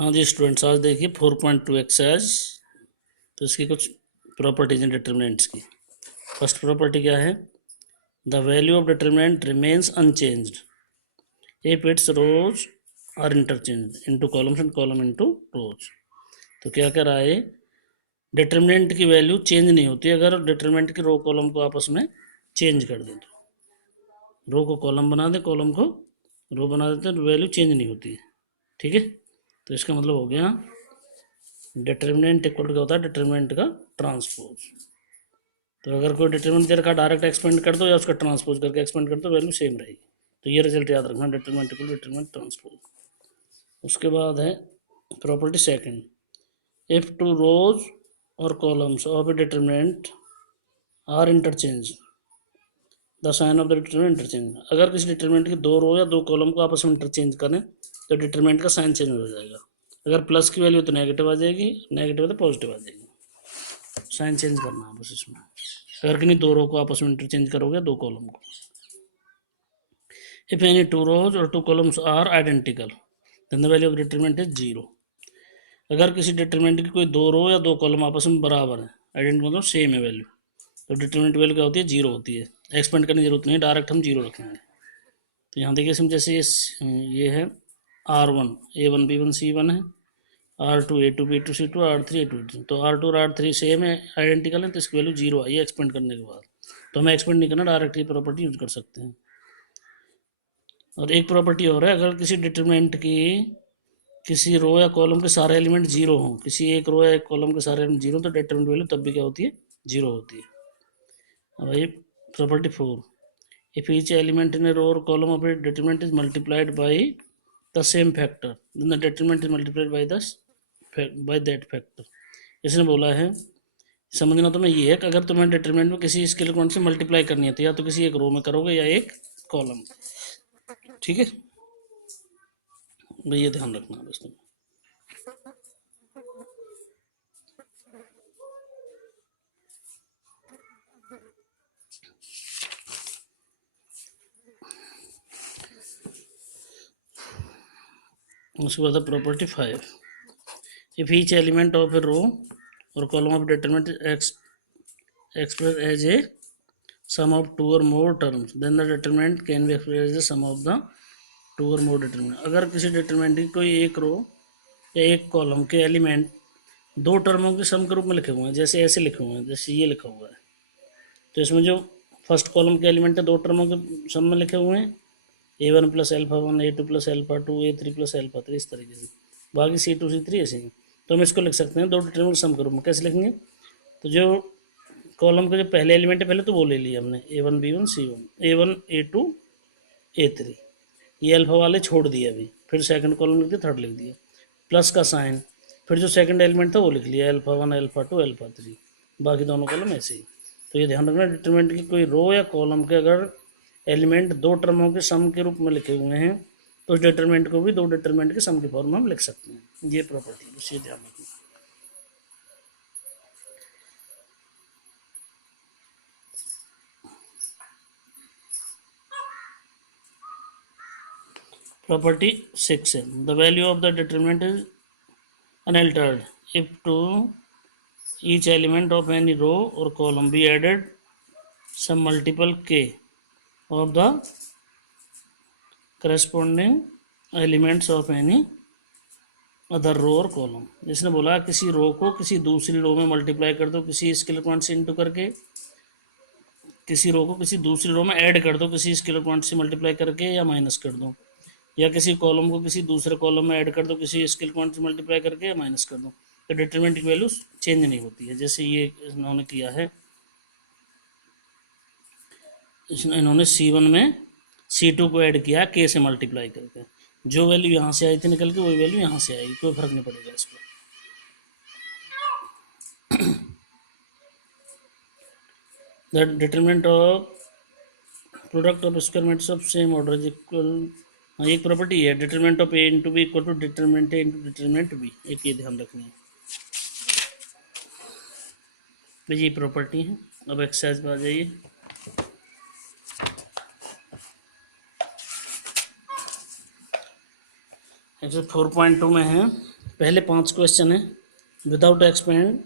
हाँ जी स्टूडेंट्स, आज देखिए 4.2 एक्सरसाइज। तो इसकी कुछ प्रॉपर्टीज हैं डिटर्मिनेंट्स की। फर्स्ट प्रॉपर्टी क्या है? The value of determinant remains unchanged if its rows are interchange into columns and column into rows. तो क्या कह रहा है? डिटर्मिनेंट की वैल्यू चेंज नहीं होती अगर डिटर्मिनेंट की रो कॉलम को आपस में चेंज कर दें। तो रो को कॉलम बना दें, कॉलम को रो बना देते हैं, तो वैल्यू चेंज नहीं होती है। ठीक है, तो इसका मतलब हो गया डिटर्मिनेंट इक्वल क्या होता है? डिटर्मिनेंट का ट्रांसपोज। तो अगर कोई डिटर्मिनेंट दे रखा, डायरेक्ट एक्सपेंड कर दो या उसका ट्रांसपोज करके एक्सपेंड कर दो, वैल्यू सेम रहेगी। तो ये रिजल्ट याद रखना, डिटर्मिनेंट इक्वल डिटर्मिनेंट ट्रांसपोज। उसके बाद है property second, if two rows और columns of a determinant are interchange the sign of the determinant interchange. अगर किसी डिटर्मिनेंट की दो रो या दो कॉलम को आपस में इंटरचेंज करें तो डिटर्मिनेंट का साइन चेंज हो जाएगा। अगर प्लस की वैल्यू तो नेगेटिव आ जाएगी, नेगेटिव तो पॉजिटिव आ जाएगी। साइन चेंज करना है बस इसमें। अगर किन्हीं दो रो को आपस में इंटरचेंज करोगे, दो कॉलम को। इफ एनी टू रोज और two columns are identical then the value of determinant is zero. अगर किसी डिटरमिनेंट की कोई दो रो या दो कॉलम आपस में बराबर है, आइडेंटिकल मतलब सेम है वैल्यू, तो डिटरमिनेंट वैल्यू क्या होती है? जीरो होती है। एक्सपेंड करने की जरूरत नहीं है, डायरेक्ट हम जीरो रखेंगे। तो यहाँ देखिए इसमें जैसे ये है R1 A1 B1 C1 है, R2 A2 B2 C2, R3 A2 B2। तो R2 और R3 सेम है, आइडेंटिकल है, तो इसकी वैल्यू जीरो आई है एक्सपेंड करने के बाद। तो हमें एक्सपेंड नहीं करना, डायरेक्ट ये प्रॉपर्टी यूज कर सकते हैं। और एक प्रॉपर्टी और है, अगर किसी डिटरमिनेंट की किसी रो या कॉलम के सारे एलिमेंट जीरो हों, किसी एक रो या एक कॉलम के सारे एलिमेंट जीरो, तो डिटरमिनेंट वैल्यू तब भी क्या होती है? जीरो होती है। अब ये property four, if each element in a row और column of a determinant is multiplied by the same factor then the determinant is multiplied by that factor. इसने बोला है, समझना तुम्हें ये है कि अगर तुम्हें डिटरमिनेंट में किसी स्केलर क्वांटिटी से मल्टीप्लाई करनी है तो या तो किसी एक रो में करोगे या एक कॉलम। ठीक है, ये ध्यान रखना बस तुम। उसके बाद property five, if each element of a row और column of determinant express as a sum of two or more terms then the determinant can be expressed as the sum of the two or more determinant। अगर किसी determinant की कोई एक रो या एक column के element दो टर्मों के सम के रूप में लिखे हुए हैं, जैसे ऐसे लिखे हुए हैं, जैसे ये लिखा हुआ है, तो इसमें जो फर्स्ट कॉलम के एलिमेंट है दो टर्मों के सम में लिखे हुए हैं, A1 plus alpha one, A2 plus alpha two, A3 plus alpha three, इस तरीके से। बाकी C2 C3 ऐसे ही। तो हम इसको लिख सकते हैं दो डिटरमिनेंट सम के रूप में। कैसे लिखेंगे? तो जो कॉलम के जो पहले एलिमेंट है, पहले तो वो ले लिया हमने, A1 B1 C1, A1 A2 A3, ये अल्फा वाले छोड़ दिए अभी। फिर सेकंड कॉलम लिख दिया, थर्ड लिख दिया, प्लस का साइन, फिर जो सेकंड एलिमेंट था वो लिख लिया, alpha one alpha two alpha three, बाकी दोनों कॉलम ऐसे ही। तो ये ध्यान रखना, डिटरमिनेंट की कोई रो या कॉलम के अगर एलिमेंट दो टर्मों के सम के रूप में लिखे हुए हैं तो डिटरमिनेंट को भी दो डिटरमिनेंट के सम के फॉर्म में हम लिख सकते हैं। ये प्रॉपर्टी बस ये ध्यान रखना। प्रॉपर्टी सिक्स है, the value of the determinant is unaltered if to each element of any row or column be added some multiple k of the corresponding elements of any other row और column. जिसने बोला किसी रो को किसी दूसरी रो में multiply कर दो किसी स्केलर क्वांटिटी से इंटू करके, किसी रो को किसी दूसरी रो में ऐड कर दो किसी स्केलर क्वांटिटी से मल्टीप्लाई करके या माइनस कर दो, या किसी कॉलम को किसी दूसरे कॉलम में ऐड कर दो किसी स्केलर क्वांटिटी से मल्टीप्लाई करके या माइनस कर दो, तो डिटरमिनेंट की वैल्यू चेंज नहीं होती है। जैसे ये इन्होंने किया है, इन्होंने C1 में C2 को ऐड किया K से मल्टीप्लाई करके, जो वैल्यू यहाँ से आई थी निकल के वही वैल्यू यहाँ से आएगी, कोई फर्क नहीं पड़ेगा इस पर। The determinant of product of square of same order is equal, एक प्रॉपर्टी है determinant of A into B equal to determinant A into determinant B, एक ये ध्यान रखनी है। तो ये प्रॉपर्टी है। अब एक्सरसाइज पर आ जाइए। एक्सरसाइज 4.2 में है, पहले 5 क्वेश्चन है, विदाउट एक्सपेंड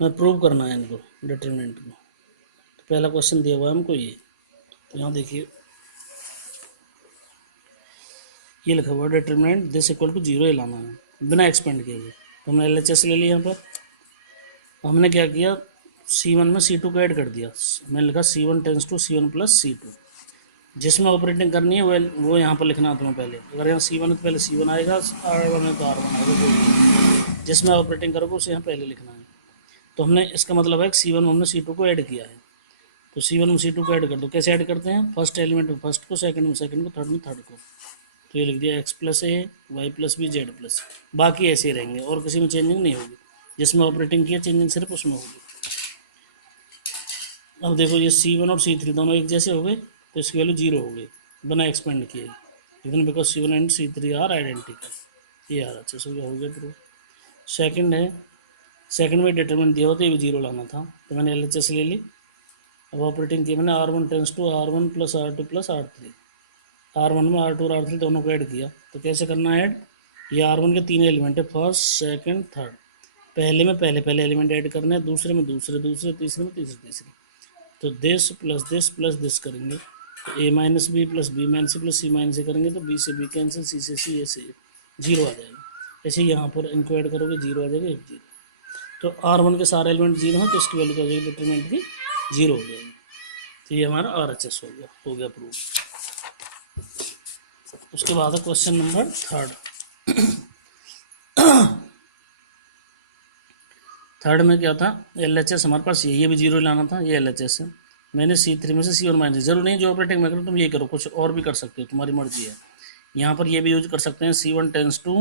में प्रूव करना है इनको डिटरमिनेंट को। तो पहला क्वेश्चन दिया हुआ है हमको ये, तो यहाँ देखिए ये लिखा हुआ है डिटरमिनेंट दिस इक्वल टू 0 ही लाना है बिना एक्सपेंड किए हुए। तो हमने LHS ले लिया यहाँ पर। हमने क्या किया, C1 में C2 को ऐड कर दिया। मैंने लिखा C1 tense to C1 plus C2। जिसमें ऑपरेटिंग करनी है वो यहाँ पर लिखना है तुम्हें पहले। अगर यहाँ C1 है तो पहले C1 आएगा, R1 है तो R1 आएगा। जिसमें ऑपरेटिंग करोगे उसे यहाँ पहले लिखना है। तो हमने इसका मतलब है कि C1 में हमने C2 को ऐड किया है, तो C1 में C2 को ऐड कर दो। कैसे ऐड करते हैं, फर्स्ट एलिमेंट में फर्स्ट को, सेकंड में सेकंड को, थर्ड में थर्ड को। तो ये लिख दिया x plus A Y plus B Z plus, बाकी ऐसे ही रहेंगे और किसी में चेंजिंग नहीं होगी। जिसमें ऑपरेटिंग किया चेंजिंग सिर्फ उसमें होगी। अब देखो ये C1 और C3 दोनों एक जैसे हो गए, तो इसकी वैल्यू 0 हो गई बिना एक्सपेंड किए, even because C1 and C3 are identical. ये यार अच्छे से हो गया प्रूफ। सेकंड है, सेकंड में डिटरमिनेंट दिया होता है, ये भी 0 लाना था, तो मैंने LHS ले ली। अब ऑपरेटिंग किया मैंने R1 tense to R1 plus R2 plus R3। R1 में R2 और R3 दोनों को ऐड किया। तो कैसे करना है ऐड, ये R1 के 3 एलिमेंट है, फर्स्ट सेकंड थर्ड। पहले में पहले एलिमेंट ऐड करने हैं, दूसरे में दूसरे, तीसरे में तीसरे। तो दिस प्लस दिस करेंगे तो A minus B plus B minus C plus C minus C करेंगे तो B से B कैंसिल, C से C, A से 0 आ जाएगा। ऐसे यहाँ पर इनको ऐड करोगे 0 आ जाएगा, 0। तो R1 के सारे एलिमेंट 0 हैं, तो इसकी वैल्यू क्या हो जाएगी डिटरमिनेंट की 0 हो जाएगी। तो ये हमारा RHS हो गया प्रूफ। उसके बाद है क्वेश्चन नंबर 3। थर्ड में क्या था, LHS हमारे पास ये भी 0 लाना था, ये LHS है। मैंने C3 में से C1 माइनस, जरूर नहीं जो ऑपरेटिंग में करो तुम ये करो, कुछ और भी कर सकते हो, तुम्हारी मर्जी है। यहाँ पर ये भी यूज कर सकते हैं, C1 tense to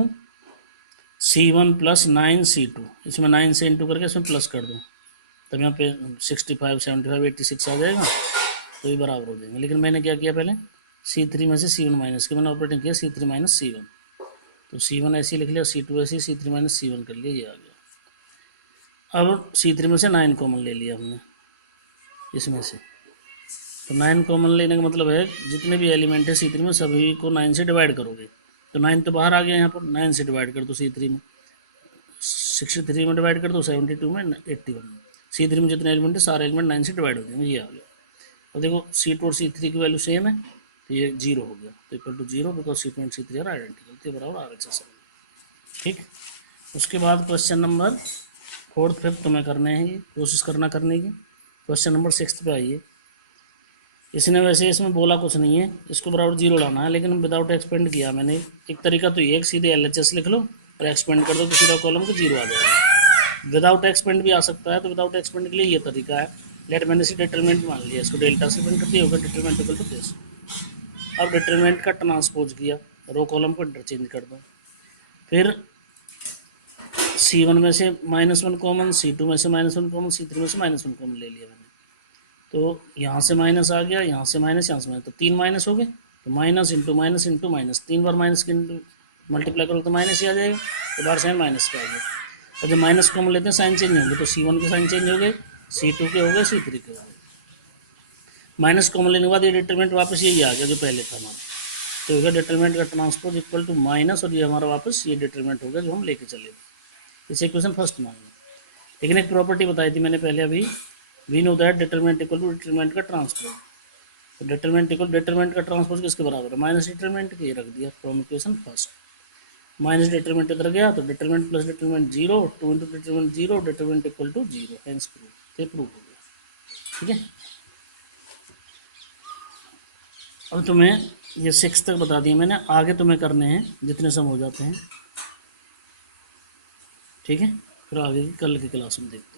C1 plus 9C2। इसमें 9 से इंटू करके इसमें प्लस कर दो, तब यहाँ पे 65, 75, 86 आ जाएगा, तो ये बराबर हो जाएंगे। लेकिन मैंने क्या किया, पहले C3 में से C1 माइनस के मैंने ऑपरेटिंग किया C3 माइनस C1। तो C1 ऐसे लिख लिया, C2 ऐसे, C3 माइनस C1 कर लिया, ये आ गया। अब C3 में से 9 कॉमन ले लिया हमने इसमें से। तो 9 कॉमन लेने का मतलब है जितने भी एलिमेंट है C3 में सभी को 9 से डिवाइड करोगे। तो 9 तो बाहर आ गया, यहाँ पर 9 से डिवाइड कर दो C3 में, 63 में डिवाइड कर दो, 72 में, 81 में। C3 में जितने एलिमेंट है सारे एलिमेंट 9 से डिवाइड हो जाएंगे, ये आ गया। और देखो C2 और C3 की वैल्यू सेम है, तो ये 0 हो गया, तो equal to 0 because C2 and C3 are identical, तो बराबर RHS है। ठीक। उसके बाद क्वेश्चन नंबर 4th 5th तुम्हें करने हैं, ये कोशिश करने की। क्वेश्चन नंबर 6 पे आइए। इसने वैसे इसमें बोला कुछ नहीं है, इसको बराबर 0 लाना है, लेकिन विदाउट एक्सपेंड किया मैंने। एक तरीका तो ये सीधे LHS लिख लो और एक्सपेंड कर दो तो सीधा कॉलम को 0 आ जाएगा। विदाउट एक्सपेंड भी आ सकता है, तो विदाउट एक्सपेंड के लिए ये तरीका है। लेट मैंने इसी डिटरमिनेंट मान लिया, इसको डेल्टा से बन कर दिया होगा, डिटरमिनेंट इक्वल टू दिस। अब डिटरमिनेंट का ट्रांसपोज किया, रो कॉलम को इंटरचेंज कर दो। फिर C1 में से -1 कॉमन, C2 में से -1 कॉमन, C3 में से -1 कॉमन ले लिया मैंने। तो यहाँ से माइनस आ गया, यहाँ से माइनस, यहाँ से माइनस, तो 3 माइनस हो गए। तो minus into minus into minus, 3 बार माइनस के मल्टीप्लाई करो तो माइनस ही आ जाएगा, तो बार साइन माइनस का आ गया। और जब माइनस कॉमन लेते हैं साइन चेंज होंगे, तो C1 के साइन चेंज हो गए, C2 के हो गए, C3 के हो गए। माइनस कॉमन लेने के बाद ये डिटरमिनेंट वापस यही आ गया जो पहले था हमारा। तो हो गया डिटरमिनेंट का ट्रांसपोज इक्वल टू माइनस, और ये हमारा वापस ये डिटरमिनेंट हो गया जो हम लेके चले। इसे इक्वेशन फर्स्ट मान लो। लेकिन एक प्रॉपर्टी बताई थी मैंने पहले अभी, we know that determinant equal to determinant का ट्रांसपोज। तो डिटरमिनेंट का ट्रांसपोज किसके बराबर है, माइनस डिटरमिनेंट के, रख दिया from equation first. Minus determinant इधर गया, तो determinant plus determinant 0, 2 into determinant 0, determinant equal to 0, hence proof. ये प्रूफ हो गया। ठीक है। अब तुम्हें ये 6 तक बता दिए मैंने, आगे तुम्हें करने हैं जितने सम हो जाते हैं। ठीक है, फिर आगे की कल की क्लास में देखते हैं।